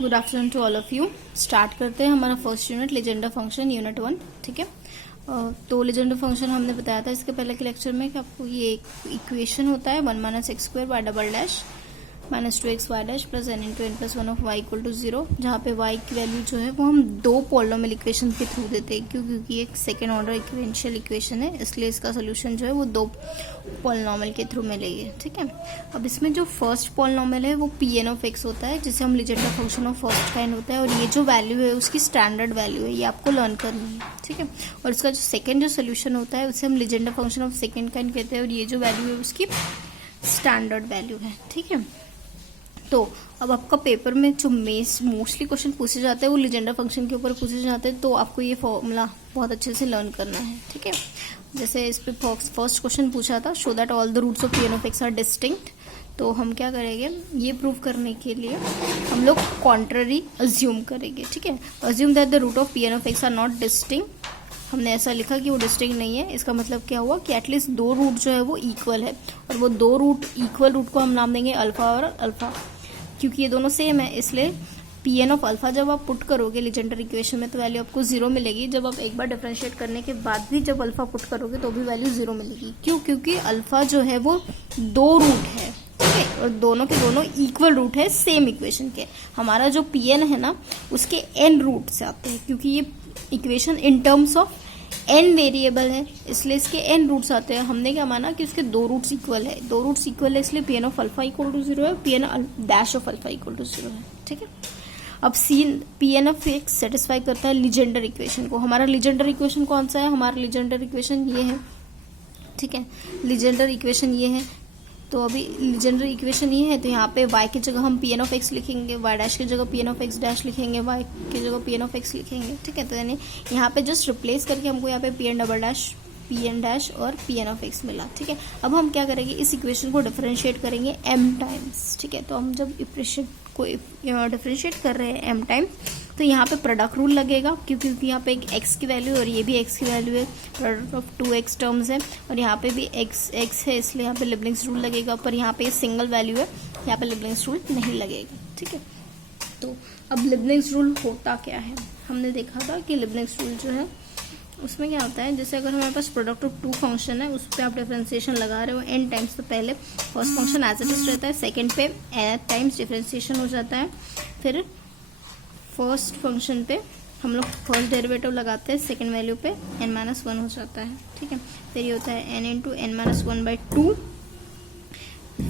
Good afternoon to all of you. Start करते हैं हमारा first unit Legendre function unit 1। ठीक है, तो लेजेंडर फंक्शन हमने बताया था इसके पहले के लेक्चर में कि आपको ये इक्वेशन होता है 1 - x² y double dash -2x y dash plus n into N plus 1 of y equal to 0, जहाँ पे y की वैल्यू जो है वो हम दो पॉलिनोमियल इक्वेशन के थ्रू देते हैं। क्यों? क्योंकि एक सेकेंड ऑर्डर इक्वेंशियल इक्वेशन है, इसलिए इसका सोल्यूशन जो है वो दो पॉलिनोमियल के थ्रू मिलेगी। ठीक है, अब इसमें जो फर्स्ट पॉलिनोमियल है वो Pn ऑफ x होता है, जिसे हम Legender function of first kind होता है, और ये जो वैल्यू है उसकी स्टैंडर्ड वैल्यू है, ये आपको लर्न करनी है। ठीक है, और इसका जो सेकेंड जो सोल्यूशन होता है उसे हम Legender function of second kind कहते हैं, और ये जो वैल्यू है उसकी स्टैंडर्ड वैल्यू है। ठीक है, तो अब आपका पेपर में जो मोस्टली क्वेश्चन पूछे जाते हैं वो लेजेंडर फंक्शन के ऊपर पूछे जाते हैं, तो आपको ये फॉर्मूला बहुत अच्छे से लर्न करना है। ठीक है, जैसे इस पे फर्स्ट क्वेश्चन पूछा था, show that all the roots of Pn of x are distinct. तो हम क्या करेंगे, ये प्रूव करने के लिए हम लोग कॉन्ट्ररी अज्यूम करेंगे। ठीक है, assume that the root of Pn of x are not distinct. हमने ऐसा लिखा कि वो डिस्टिंक्ट नहीं है, इसका मतलब क्या हुआ कि एटलीस्ट दो रूट जो है वो इक्वल है, और वो दो रूट इक्वल रूट को हम नाम देंगे अल्फा और अल्फा, क्योंकि ये दोनों सेम है। इसलिए Pn ऑफ अल्फा जब आप पुट करोगे लेजेंडर इक्वेशन में तो वैल्यू आपको 0 मिलेगी। जब आप एक बार डिफरेंशिएट करने के बाद भी जब अल्फा पुट करोगे तो भी वैल्यू 0 मिलेगी। क्यों? क्योंकि अल्फा जो है वो दो रूट है, ठीक है, और दोनों के दोनों इक्वल रूट है सेम इक्वेशन के। हमारा जो Pn है ना उसके n रूट से आते हैं, क्योंकि ये equation in terms of n variable है, इसलिए इसके n रूट्स आते हैं। हमने क्या माना कि उसके दो रूट्स इक्वल है, दो रूट्स इक्वल है, इसलिए Pn of alpha equal to 0 है, Pn dash of alpha equal to 0 है। ठीक है, अब Pn ऑफ x सेटिस्फाई करता है लीजेंडर इक्वेशन को। हमारा लीजेंडर इक्वेशन कौन सा है? हमारा लीजेंडर इक्वेशन ये है। ठीक है, लीजेंडर इक्वेशन ये है, तो अभी लीजेंडर इक्वेशन ये है, तो यहाँ पे y की जगह हम Pn ऑफ x लिखेंगे, y डैश की जगह Pn ऑफ x डैश लिखेंगे, y की जगह Pn ऑफ x लिखेंगे। ठीक है, तो यानी यहाँ पे जस्ट रिप्लेस करके हमको यहाँ पे Pn double dash, Pn dash और Pn ऑफ x मिला। ठीक है, अब हम क्या करेंगे, इस इक्वेशन को डिफरेंशिएट करेंगे m टाइम्स। ठीक है, तो हम जब इक्वेशन को डिफरेंशिएट कर रहे हैं m टाइम, तो यहाँ पे प्रोडक्ट रूल लगेगा, क्योंकि यहाँ पे एक x की वैल्यू और ये भी x की वैल्यू है, प्रोडक्ट ऑफ 2x टर्म्स है, और यहाँ पे भी x है, इसलिए यहाँ पे लिबनिट्ज रूल लगेगा। पर यहाँ पे सिंगल वैल्यू है, यहाँ पे लिबनिट्ज रूल नहीं लगेगा। ठीक है, तो अब लिबनिट्ज रूल होता क्या है, हमने देखा था कि लिबनिट्ज रूल जो है उसमें क्या होता है, जैसे अगर हमारे पास प्रोडक्ट ऑफ टू फंक्शन है, उस पर आप डिफरेंशिएशन लगा रहे हो n टाइम्स, तो पहले first function as it is रहता है, सेकेंड पे टाइम्स डिफरेंशिएशन हो जाता है, फिर फर्स्ट फंक्शन पे हम लोग फर्स्ट डेरिवेटिव लगाते हैं, सेकेंड वैल्यू पे n-1 हो जाता है। ठीक है, फिर ये होता है n into n-1/2।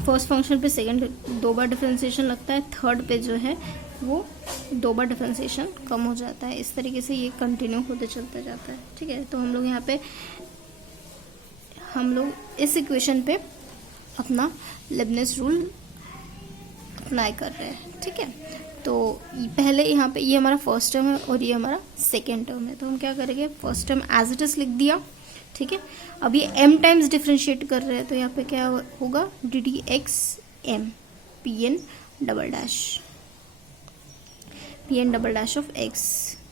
First function पे सेकेंड दो बार डिफरेंशिएशन लगता है, थर्ड पे जो है वो दो बार डिफरेंशिएशन कम हो जाता है। इस तरीके से ये कंटिन्यू होते चलता जाता है। ठीक है, तो हम लोग यहाँ पे हम लोग इस इक्वेशन पे अपना लिबनिट्ज रूल अप्लाई कर रहे हैं। ठीक है, तो पहले यहाँ पे ये हमारा फर्स्ट टर्म है और ये हमारा सेकेंड टर्म है, तो हम क्या करेंगे, first term as it is लिख दिया। ठीक है, अब ये m टाइम्स डिफरेंशिएट कर रहे हैं, तो यहाँ पे क्या होगा, ddx m Pn double dash of x।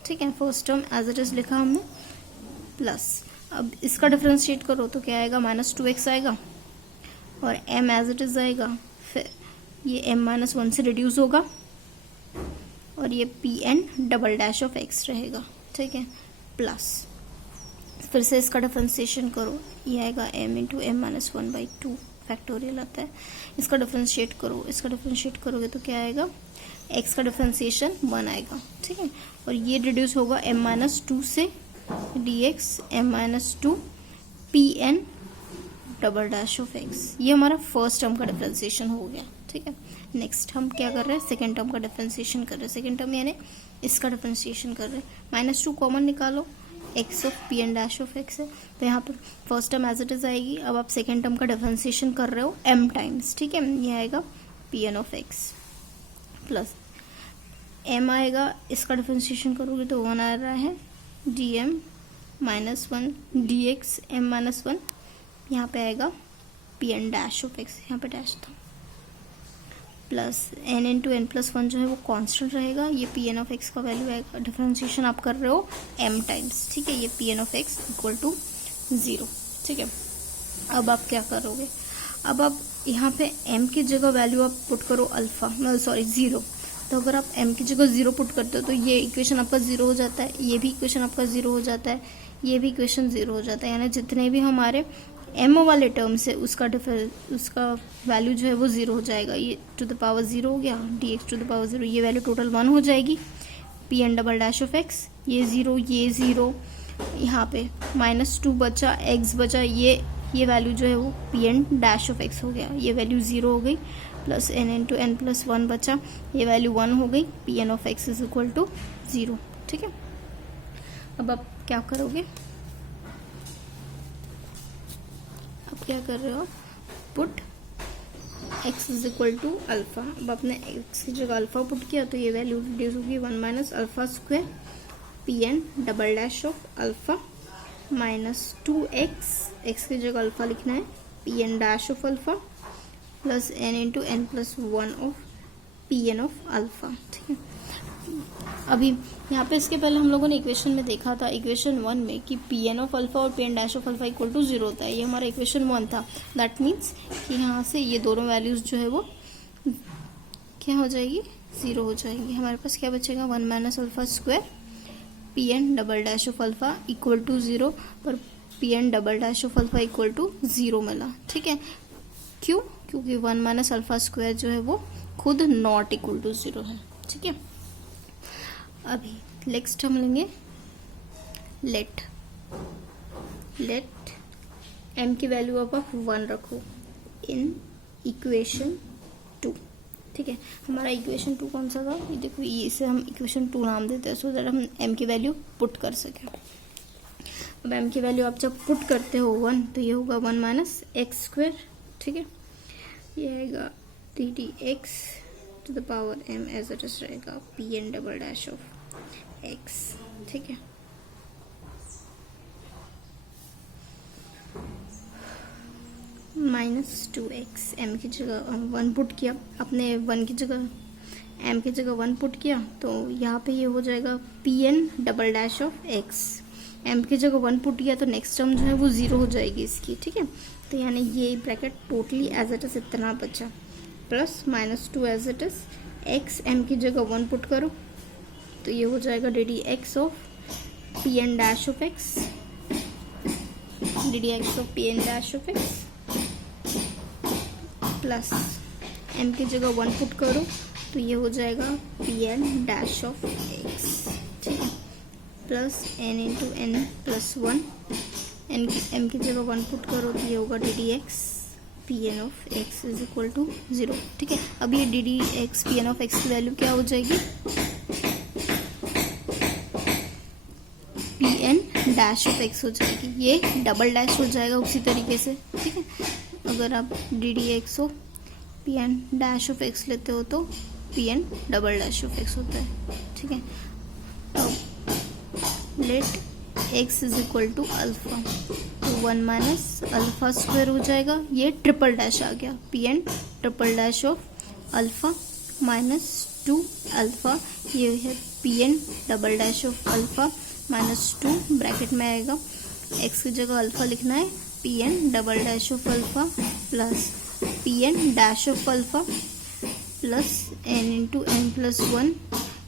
ठीक है, first term as it is लिखा हमने, प्लस अब इसका डिफरेंशिएट करो तो क्या आएगा, -2x आएगा, और m एज इट इज आएगा, फिर ये m-1 से रिड्यूस होगा, और ये Pn double dash of x रहेगा। ठीक है, प्लस फिर से इसका डिफरेंशिएशन करो, ये आएगा m इंटू m-1/2 फैक्टोरियल आता है। इसका डिफरेंशिएट करो, इसका डिफरेंशिएट करोगे तो क्या आएगा, x का डिफरेंशिएशन 1 आएगा। ठीक है, और ये रिड्यूस होगा m-2 से, dx m-2 Pn double dash of x। ये हमारा फर्स्ट टर्म का डिफरेंशिएशन हो गया। ठीक है, नेक्स्ट हम क्या कर रहे हैं, सेकेंड टर्म का डिफरेंशिएशन कर रहे हैं। सेकेंड टर्म यानी इसका डिफरेंशिएशन कर रहे हैं, -2 कॉमन निकालो, x of Pn dash of x है, तो यहाँ पर first term as it is आएगी। अब आप सेकेंड टर्म का डिफरेंशिएशन कर रहे हो m टाइम्स। ठीक है, ये आएगा Pn of x plus m आएगा, इसका डिफरेंशिएशन करोगे तो 1 आ रहा है, dm-1 dx m-1, यहाँ पे आएगा Pn डैश ऑफ x, यहाँ पे डैश था, प्लस n इंटू n+1 जो है वो कांस्टेंट रहेगा, ये Pn ऑफ x का वैल्यू आएगा। डिफरेंशिएशन आप कर रहे हो m टाइम्स। ठीक है, ये Pn of x equal to 0। ठीक है, अब आप क्या करोगे, अब आप यहाँ पे m की जगह वैल्यू आप पुट करो अल्फा, सॉरी 0, तो अगर आप m की जगह 0 पुट करते हो तो ये इक्वेशन आपका 0 हो जाता है, ये भी इक्वेशन आपका 0 हो जाता है, ये भी इक्वेशन 0 हो जाता है। यानी जितने भी हमारे m वाले टर्म्स है उसका वैल्यू जो है वो 0 हो जाएगा। ये टू द पावर 0 हो गया, dx टू द पावर 0, ये वैल्यू टोटल 1 हो जाएगी। pn double dash of x, ये 0, यहाँ पे -2 बचा, x बचा, ये वैल्यू जो है वो pn डैश ऑफ x हो गया, ये वैल्यू 0 हो गई, plus n into n plus 1 बचा, ये वैल्यू 1 हो गई, pn of x is equal to 0। ठीक है, अब आप क्या करोगे, अब क्या कर रहे हो, put x is equal to alpha. अब आपने x की जगह अल्फा पुट किया तो ये वैल्यू रिड्यूस होगी 1 minus alpha square pn double dash of alpha minus 2x, x की जगह अल्फा लिखना है, pn dash of alpha plus n into n plus 1 of pn of alpha. ठीक है, अभी यहाँ पे इसके पहले हम लोगों ने इक्वेशन में देखा था, इक्वेशन 1 में कि pn ऑफ अल्फा और pn dash of alpha equal to 0 होता है। ये हमारा इक्वेशन 1 था। दैट मीन्स कि यहाँ से ये दोनों वैल्यूज जो है वो क्या हो जाएगी, 0 हो जाएगी। हमारे पास क्या बचेगा, 1 minus alpha square pn double dash of alpha equal to 0, पर pn double dash of alpha equal to 0 मिला। ठीक है, क्यों, क्योंकि 1 माइनस अल्फा स्क्वायर जो है वो खुद नॉट इक्वल टू 0 है। ठीक है, अभी नेक्स्ट हम लेंगे लेट m की वैल्यू अब आप 1 रखो इन इक्वेशन 2। ठीक है, हमारा इक्वेशन 2 कौन सा था, ये देखो, ये इसे हम इक्वेशन 2 नाम देते हैं, सो दैट हम m की वैल्यू पुट कर सकें। अब m की वैल्यू आप जब पुट करते हो 1, तो ये होगा 1 माइनस एक्स स्क्वायर। ठीक है, ये आएगा 3dx to the power m as it is रहेगा pn double dash of x। ठीक है, -2x, m की जगह 1 पुट किया अपने, 1 की जगह m की जगह 1 पुट किया तो यहाँ पे ये हो जाएगा pn double dash of x। m की जगह 1 पुट किया तो नेक्स्ट टर्म जो है वो 0 हो जाएगी इसकी। ठीक है, तो यानी ये bracket totally as it is इतना बचा, plus -2 as it is x, m की जगह 1 पुट करो तो ये हो जाएगा ddx of pn dash of x, ddx of pn dash of x, plus m की जगह 1 पुट करो तो ये हो जाएगा pn डैश ऑफ x। ठीक है, plus n into n plus 1, m की जगह 1 पुट करो तो ये होगा ddx pn of x is equal to 0। ठीक है, अब ये ddx pn ऑफ x की वैल्यू क्या हो जाएगी, pn डैश ऑफ x हो जाएगी, ये डबल डैश हो जाएगा उसी तरीके से। ठीक है, अगर आप ddx हो pn डैश ऑफ x लेते हो तो pn double dash of x होता है। ठीक है, अब let x is equal to alpha, तो 1 माइनस अल्फा स्क्वायर हो जाएगा, ये ट्रिपल डैश आ गया, pn triple dash of alpha minus 2 alpha, ये है pn double dash of alpha -2 bracket में आएगा, x की जगह अल्फा लिखना है, pn double dash of alpha plus pn dash of alpha plus n into n plus 1,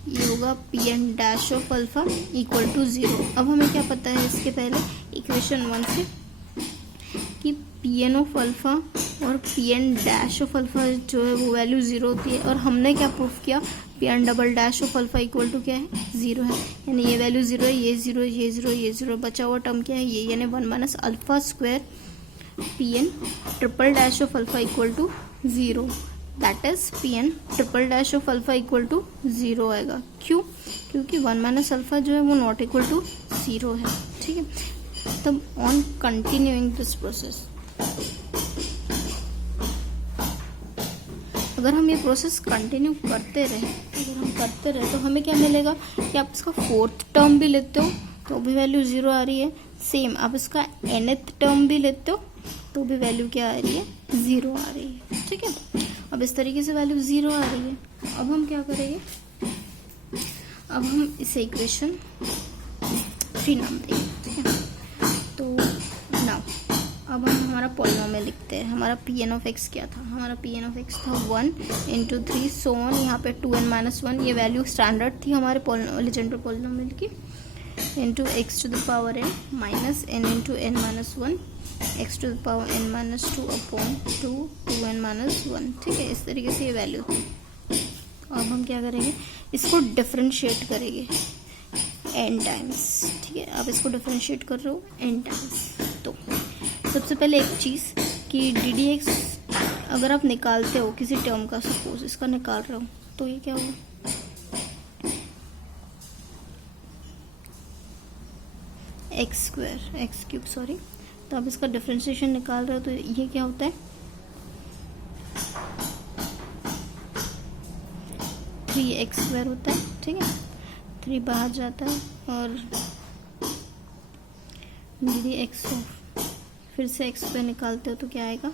ये होगा pn dash of alpha equal to 0। अब हमें क्या पता है इसके पहले इक्वेशन 1 से कि pn ऑफ अल्फा और pn डैश ऑफ अल्फा जो है वो वैल्यू 0 होती है, और हमने क्या प्रूफ किया, pn double dash of alpha equal to क्या है, 0 है, यानी ये वैल्यू 0 है, ये 0 है, ये 0 है, ये 0, बचा हुआ टर्म क्या है ये, यानी 1 minus alpha square pn triple dash of alpha equal to 0, that is pn triple dash of alpha equal to 0 आएगा। क्यों, क्योंकि 1 माइनस अल्फा जो है वो नॉट इक्वल टू 0 है। ठीक है, तब ऑन कंटिन्यूइंग दिस प्रोसेस, अगर हम ये प्रोसेस कंटिन्यू करते रहे तो हमें क्या मिलेगा कि आप इसका 4th टर्म भी लेते हो तो भी वैल्यू 0 आ रही है, सेम आप इसका nth टर्म भी लेते हो तो भी वैल्यू क्या आ रही है, 0 आ रही है। ठीक है, अब इस तरीके से वैल्यू 0 आ रही है। अब हम क्या करेंगे, अब हम इसे इक्वेशन 3 नाम देंगे। ठीक है, तो नाउ अब हम हमारा पॉलिनोमियल लिखते हैं। हमारा पी एन ऑफ एक्स क्या था? हमारा पी एन ऑफ एक्स था 1 × 3 सो ऑन, यहाँ पे 2n-1 ये वैल्यू स्टैंडर्ड थी हमारे लेजेंडर पॉलिनोमियल की, into X to the power n minus n into n-1 X to the power n-2 upon 2n-1। ठीक है, इस तरीके से ये वैल्यू थी। अब हम क्या करेंगे, इसको डिफरेंशिएट करेंगे n टाइम्स। ठीक है, आप इसको डिफरेंशिएट कर रहे हो n टाइम्स। तो सबसे पहले एक चीज़ कि डी डी एक्स अगर आप निकालते हो किसी टर्म का, सपोज इसका निकाल रहे हो, तो ये क्या होगा, x³ सॉरी। तो आप इसका डिफरेंशिएशन निकाल रहे हो तो ये क्या होता है, 3x² होता है। ठीक है, 3 बाहर जाता है और डी एक्स फिर से x² निकालते हो तो क्या आएगा,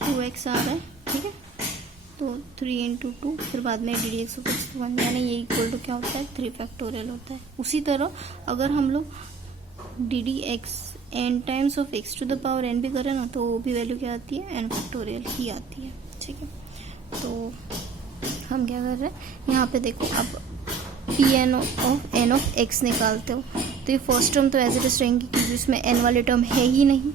2x आ रहा है। ठीक है, तो 3 × 2 फिर बाद में डी एक्स ऑफ एक्स 1, यानी ये इक्वल टू क्या होता है, 3 फैक्टोरियल होता है। उसी तरह अगर हम लोग D D X n times of x to the power n भी करें ना, तो वो भी वैल्यू क्या आती है, n फैक्टोरियल ही आती है। ठीक है, तो हम क्या कर रहे हैं, यहाँ पे देखो आप P N of n of x निकालते हो तो ये फर्स्ट टर्म तो एज इट इज रहेंगी क्योंकि इसमें n वाले टर्म है ही नहीं।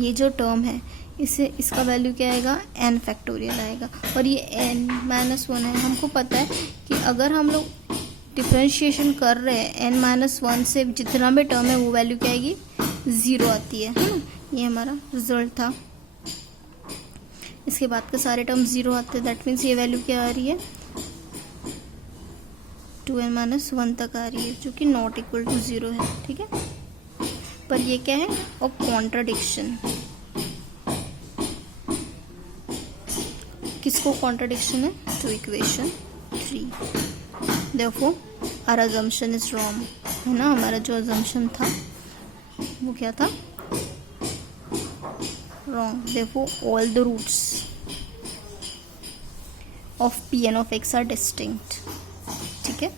ये जो टर्म है इसका वैल्यू क्या आएगा, n फैक्टोरियल आएगा, और ये n-1 है। हमको पता है कि अगर हम लोग डिफरेंशिएशन कर रहे हैं n-1 से जितना भी टर्म है वो वैल्यू क्या आएगी, 0 आती है ना। ये हमारा रिजल्ट था। इसके बाद के सारे टर्म 0 आते हैं, दैट मीन्स ये वैल्यू क्या आ रही है, 2n-1 तक आ रही है, जो कि नॉट इक्वल टू 0 है। ठीक है, पर ये क्या है, और कॉन्ट्राडिक्शन। किसको कॉन्ट्राडिक्शन है, to equation 3। Therefore our assumption is wrong, है ना। हमारा जो अजम्पशन था वो क्या था, wrong. Therefore all the roots of P N of X are distinct. ठीक है।